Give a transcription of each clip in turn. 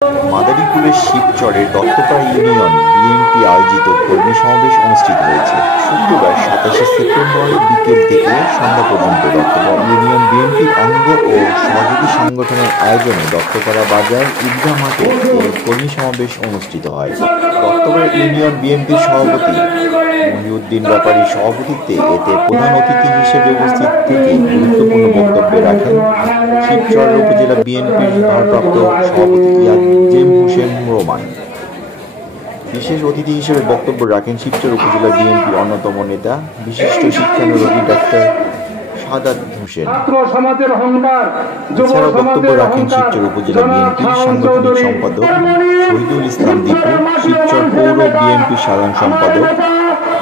মাদারীপুরের শিবচরের Duttapara union BNP আয়োজিত কর্মী সমাবেশ অনুষ্ঠিত হয়েছে শুক্রবার ২৭শে সেপ্টেম্বর বিকেল থেকে সন্ধ্যা পর্যন্ত। দত্তপাড়া ইউনিয়ন বিএনপির অঙ্গ ও সহযোগী সংগঠনের আয়োজনে দত্তপাড়া বাজার ঈদগাহ মাঠে এই কর্মী সমাবেশ অনুষ্ঠিত হয়। দত্তপাড়া ইউনিয়ন বিএনপির সভাপতি মহিউদ্দিন ব্যাপারীর সভাপতিত্বে এতে প্রধান অতিথি হিসেবে উপস্থিত থেকে গুরুত্বপূর্ণ বক্তব্য রাখেন শিবচর উপজেলা বিএনপির ভারপ্রাপ্ত সভাপতি ইয়াজেম হোসেন রোমান। বিশেষ অতিথি হিসেবে বক্তব্য রাখেন শিবচর উপজেলা বিএনপির অন্যতম নেতা বিশিষ্ট শিক্ষানুরাগী ডাক্তার সাদাত হোসেন। এছাড়াও বক্তব্য রাখেন শিবচর উপজেলা বিএনপির সাংগঠনিক সম্পাদক শহীদুল ইসলাম দীপু, শিবচর পৌর বিএনপির সাধারণ সম্পাদক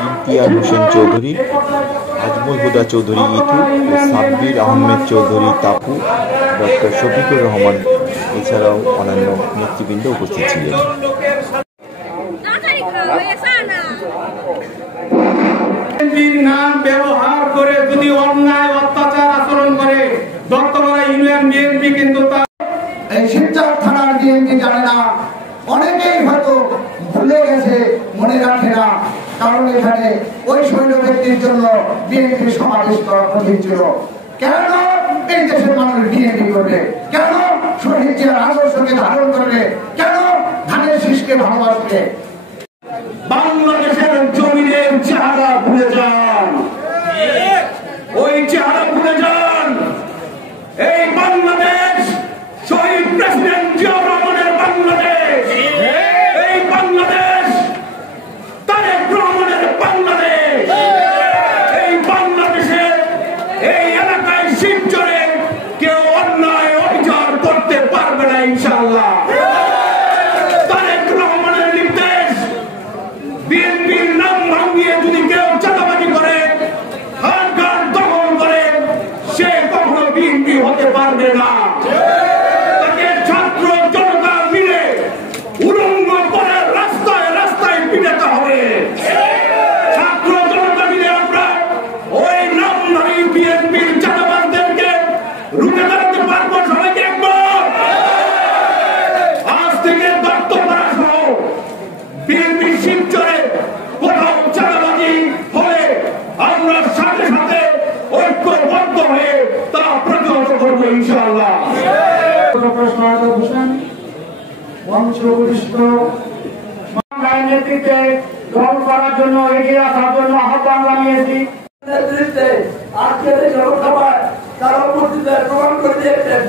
ইমতিয়াজ হোসেন চৌধুরী, আজমল হুদা চৌধুরী ইতু ও সাব্বির আহমেদ চৌধুরী তাপু, ডক্টর শফিকুর রহমান এছাড়াও অন্যান্য নেতৃবৃন্দ উপস্থিত ছিলেন। নাম ব্যবহার করে যদি অন্যায় অত্যাচার আচরণ করে দত্তপাড়া ইউনিয়ন বিএনপি কিন্তু এই শিবচর থানার বিএনপি জানে না, অনেকেই হয়তো ভুলে গেছে, মনে রাখে না, কারণ এখানে ওই সৈন্য ব্যক্তির জন্য বিএনপি সমাবেশ করা কঠিন ছিল। কেন এই দেশের মানুষ বিএনপি করবে? কেন শহীদ জিয়ার আদর্শকে ধারণ করবে? কেন ধানের শীষকে ভালোবাসবে? বাংলাদেশের জমিনের চেহারা ভুলে যান, ওই চেহারা ভুলে যান। এই বাংলাদেশ শহীদ প্রেসিডেন্ট জিয়াউর রহমানের বাংলাদেশ, এই বাংলাদেশ তারেক রহমানের বাংলাদেশ। এই বাংলাদেশের এই এলাকায় শিবচরে কেউ অন্যায় অবিচার করতে পারবে না ইনশাআল্লাহ। তারেক রহমানের নির্দেশ, বিএনপির নাম ভাঙিয়ে যদি কেউ চাঁদাবাজি করে, হাত দখল করে, সে কখনো বিএনপি হতে পারবে না। তাকে ছাত্র জনতা মিলে উলঙ্গ করে রাস্তায় রাস্তায় পিটাতে হবে। ছাত্র জনতা মিলে আমরা ওই নামধারী বিএনপির চাঁদাবাজদেরকে রুখে দাঁড়াতে পারবো। সবাইকে একবার আজ থেকে দত্তপাড়া সহ বিএনপি শিবচরে কোথাও চাঁদাবাজি হলে আমরা সাথে সাথে ঐক্যবদ্ধ হয়ে তা প্রতিহত করবো ইনশাআল্লাহ। নেতৃত্বে দল করার জন্য এগিয়ে আসার জন্য আহ্বান জানিয়েছি। নেতৃত্বে আজকের এই জনসভায় তারা উপস্থিত প্রমাণ করে দিয়েছেন